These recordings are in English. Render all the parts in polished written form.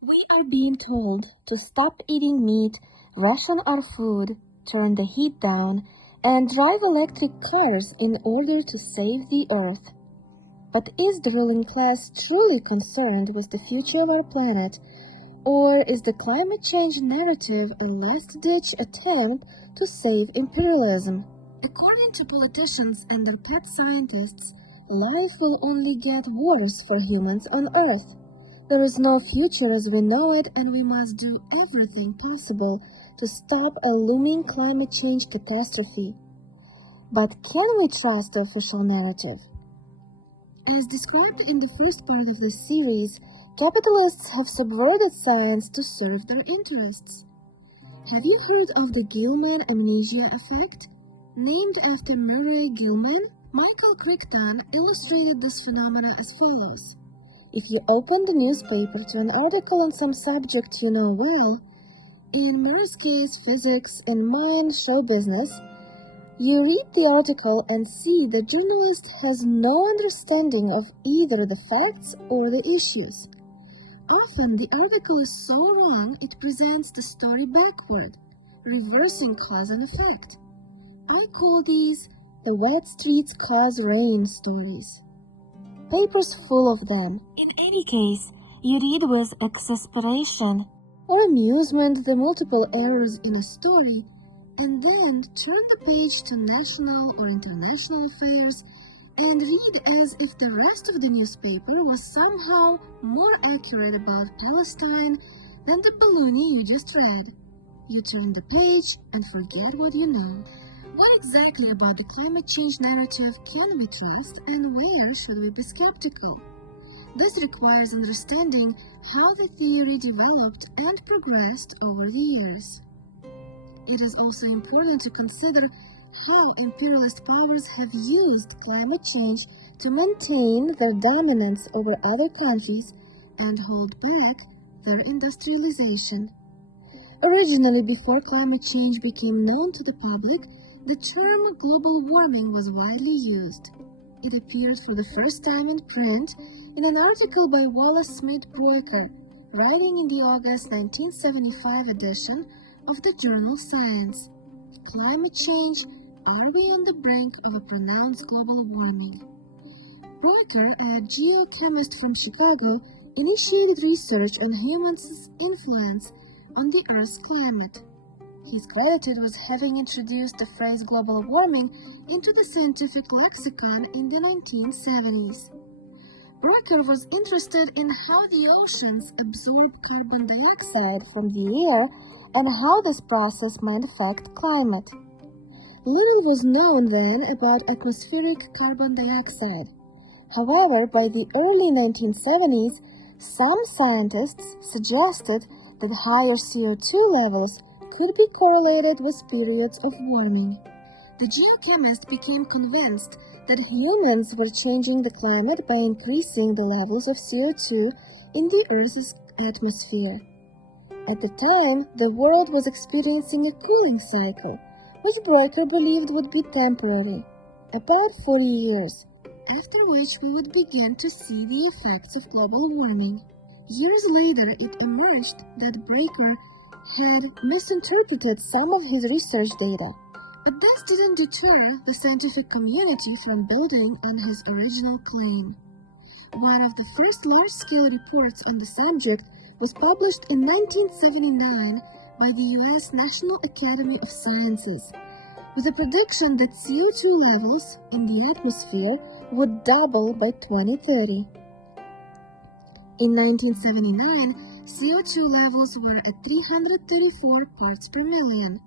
We are being told to stop eating meat, ration our food, turn the heat down, and drive electric cars in order to save the earth. But is the ruling class truly concerned with the future of our planet, or is the climate change narrative a last-ditch attempt to save imperialism? According to politicians and their pet scientists, life will only get worse for humans on Earth. There is no future as we know it, and we must do everything possible to stop a looming climate change catastrophe. But can we trust the official narrative? As described in the first part of this series, capitalists have subverted science to serve their interests. Have you heard of the Gilman amnesia effect? Named after Murray Gilman, Michael Crichton illustrated this phenomena as follows. If you open the newspaper to an article on some subject you know well, in Murray's case physics, in mine show business, you read the article and see the journalist has no understanding of either the facts or the issues. Often the article is so wrong it presents the story backward, reversing cause and effect. I call these the wet streets cause rain stories. Papers full of them. In any case, you read with exasperation or amusement the multiple errors in a story, and then turn the page to national or international affairs and read as if the rest of the newspaper was somehow more accurate about Palestine than the baloney you just read. You turn the page and forget what you know. What exactly about the climate change narrative can we trust, and where should we be skeptical? This requires understanding how the theory developed and progressed over the years. It is also important to consider how imperialist powers have used climate change to maintain their dominance over other countries and hold back their industrialization. Originally, before climate change became known to the public, the term global warming was widely used. It appeared for the first time in print in an article by Wallace Smith Broecker, writing in the August 1975 edition of the journal Science. Climate change, are we on the brink of a pronounced global warming? Broecker, a geochemist from Chicago, initiated research on humans' influence on the Earth's climate. He is credited with having introduced the phrase global warming into the scientific lexicon in the 1970s. Broecker was interested in how the oceans absorb carbon dioxide from the air and how this process might affect climate. Little was known then about atmospheric carbon dioxide. However, by the early 1970s, some scientists suggested that higher CO2 levels could be correlated with periods of warming. The geochemist became convinced that humans were changing the climate by increasing the levels of CO2 in the Earth's atmosphere. At the time, the world was experiencing a cooling cycle, which Broecker believed would be temporary, about 40 years, after which we would begin to see the effects of global warming. Years later, it emerged that Broecker had misinterpreted some of his research data, but this didn't deter the scientific community from building on his original claim. One of the first large-scale reports on the subject was published in 1979 by the U.S. National Academy of Sciences, with a prediction that CO2 levels in the atmosphere would double by 2030. In 1979, CO2 levels were at 334 parts per million,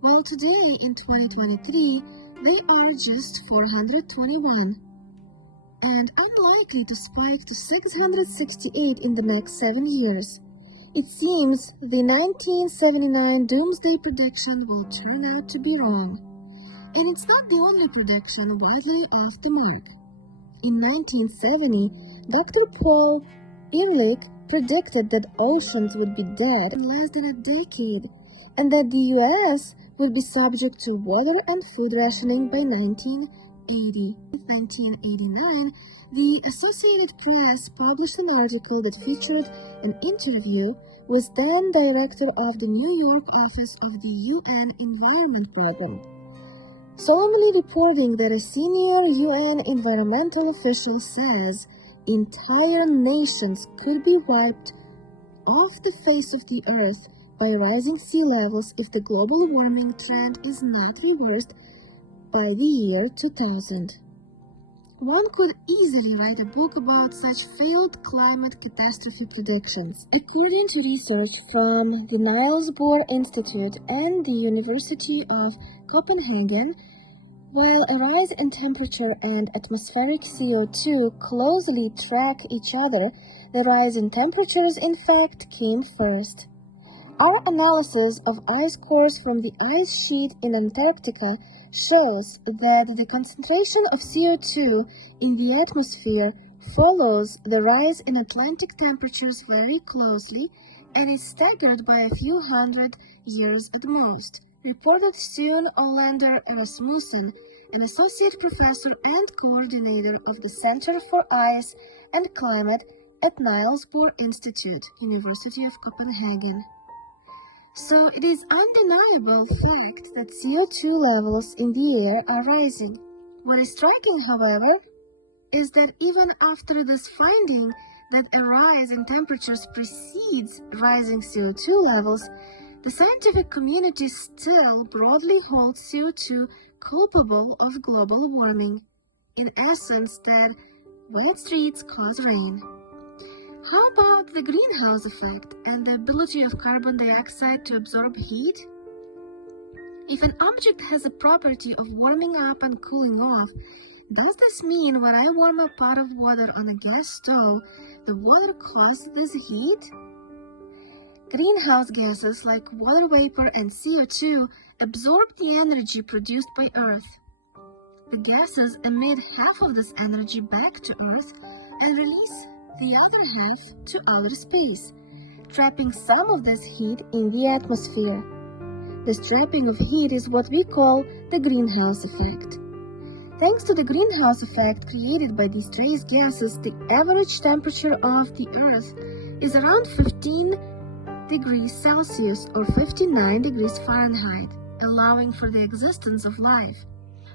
while today in 2023 they are just 421, and unlikely to spike to 668 in the next 7 years. It seems the 1979 doomsday prediction will turn out to be wrong, and it's not the only prediction widely off the mark. In 1970, Dr. Paul Ehrlich predicted that oceans would be dead in less than a decade, and that the U.S. would be subject to water and food rationing by 1980. 1989, the Associated Press published an article that featured an interview with then director of the New York office of the UN Environment Program, solemnly reporting that a senior UN environmental official says entire nations could be wiped off the face of the earth by rising sea levels if the global warming trend is not reversed by the year 2000. One could easily write a book about such failed climate catastrophe predictions. According to research from the Niels Bohr Institute and the University of Copenhagen, while a rise in temperature and atmospheric CO2 closely track each other, the rise in temperatures in fact came first. Our analysis of ice cores from the ice sheet in Antarctica shows that the concentration of CO2 in the atmosphere follows the rise in Atlantic temperatures very closely and is staggered by a few hundred years at most, reported Sune Olander Erasmussen, an associate professor and coordinator of the Center for Ice and Climate at Niels Bohr Institute, University of Copenhagen. So it is undeniable fact that CO2 levels in the air are rising. What is striking, however, is that even after this finding that a rise in temperatures precedes rising CO2 levels, the scientific community still broadly holds CO2 culpable of global warming. In essence, that wet streets cause rain. How about the greenhouse effect and the ability of carbon dioxide to absorb heat? If an object has a property of warming up and cooling off, does this mean when I warm a pot of water on a gas stove, the water causes this heat? Greenhouse gases like water vapor and CO2 absorb the energy produced by Earth. The gases emit half of this energy back to Earth and release the other half to outer space, trapping some of this heat in the atmosphere. This trapping of heat is what we call the greenhouse effect. Thanks to the greenhouse effect created by these trace gases, the average temperature of the Earth is around 15 degrees Celsius or 59 degrees Fahrenheit, allowing for the existence of life.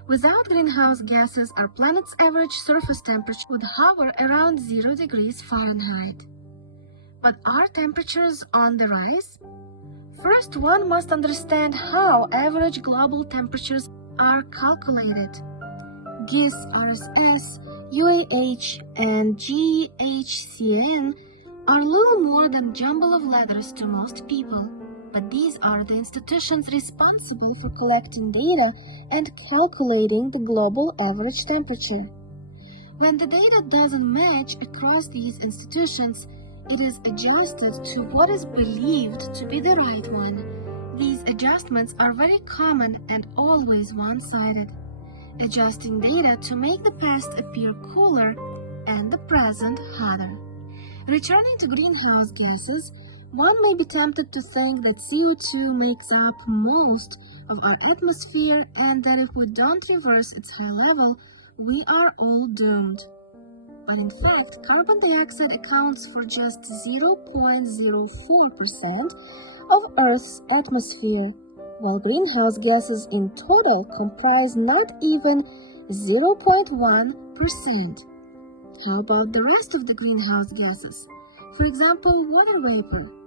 Without greenhouse gases, our planet's average surface temperature would hover around 0 degrees Fahrenheit. But are temperatures on the rise? First, one must understand how average global temperatures are calculated. GIS, RSS, UAH, and GHCN are little more than jumble of letters to most people. But these are the institutions responsible for collecting data and calculating the global average temperature. When the data doesn't match across these institutions, it is adjusted to what is believed to be the right one. These adjustments are very common and always one-sided, adjusting data to make the past appear cooler and the present hotter. Returning to greenhouse gases, one may be tempted to think that CO2 makes up most of our atmosphere and that if we don't reverse its high level, we are all doomed. But in fact, carbon dioxide accounts for just 0.04% of Earth's atmosphere, while greenhouse gases in total comprise not even 0.1%. How about the rest of the greenhouse gases? For example, water vapor.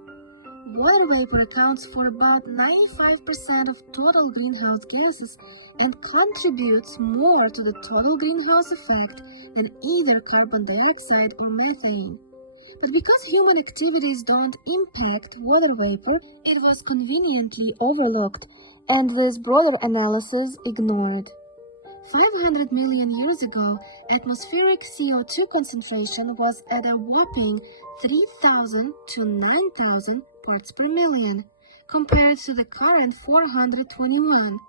Water vapor accounts for about 95% of total greenhouse gases and contributes more to the total greenhouse effect than either carbon dioxide or methane. But because human activities don't impact water vapor, it was conveniently overlooked and this broader analysis ignored. 500 million years ago, atmospheric CO2 concentration was at a whopping 3,000 to 9,000 parts per million, compared to the current 421.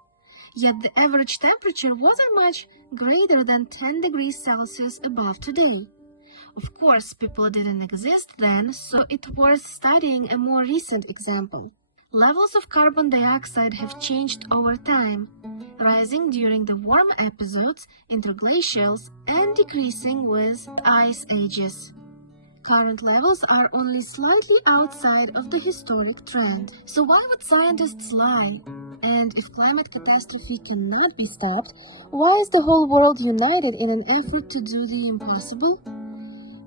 Yet the average temperature wasn't much greater than 10 degrees Celsius above today. Of course, people didn't exist then, so it's worth studying a more recent example. Levels of carbon dioxide have changed over time, rising during the warm episodes, interglacials, and decreasing with ice ages. Current levels are only slightly outside of the historic trend. So why would scientists lie? And if climate catastrophe cannot be stopped, why is the whole world united in an effort to do the impossible?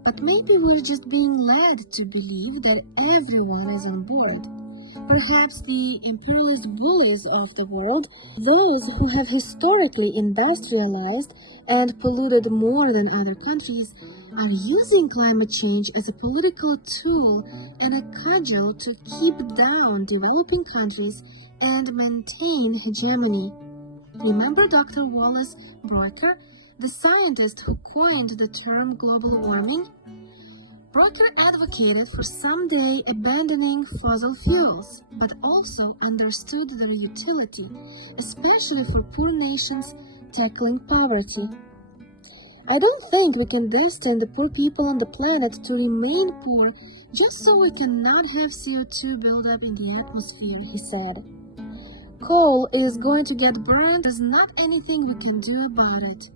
But maybe we're just being led to believe that everyone is on board. Perhaps the imperialist bullies of the world, those who have historically industrialized and polluted more than other countries, are using climate change as a political tool and a cudgel to keep down developing countries and maintain hegemony. Remember Dr. Wallace Broecker, the scientist who coined the term global warming? Broecker advocated for someday abandoning fossil fuels, but also understood their utility, especially for poor nations tackling poverty. I don't think we can destine the poor people on the planet to remain poor just so we cannot have CO2 buildup in the atmosphere, he said. Coal is going to get burned. There's not anything we can do about it.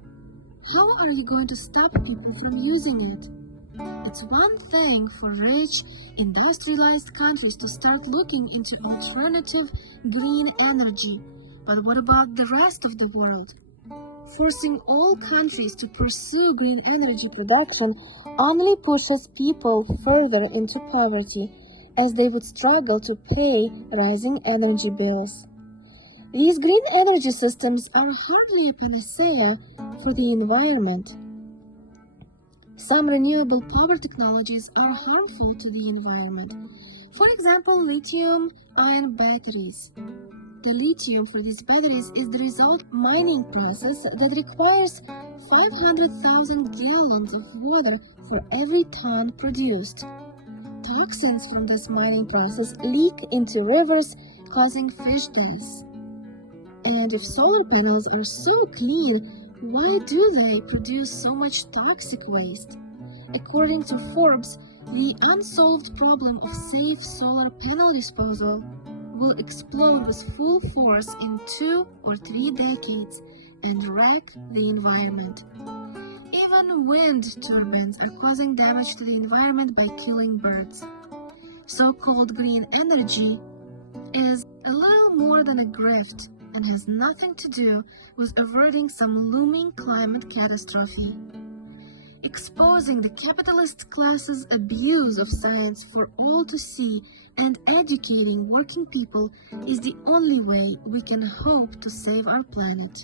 How are you going to stop people from using it? It's one thing for rich, industrialized countries to start looking into alternative green energy, but what about the rest of the world? Forcing all countries to pursue green energy production only pushes people further into poverty, as they would struggle to pay rising energy bills. These green energy systems are hardly a panacea for the environment. Some renewable power technologies are harmful to the environment. For example, lithium-ion batteries. The lithium for these batteries is the result mining process that requires 500,000 gallons of water for every ton produced. Toxins from this mining process leak into rivers, causing fish deaths. And if solar panels are so clean, why do they produce so much toxic waste? According to Forbes, the unsolved problem of safe solar panel disposal will explode with full force in 2 or 3 decades and wreck the environment. Even wind turbines are causing damage to the environment by killing birds. So-called green energy is a little more than a grift and has nothing to do with averting some looming climate catastrophe. Exposing the capitalist class's abuse of science for all to see and educating working people is the only way we can hope to save our planet.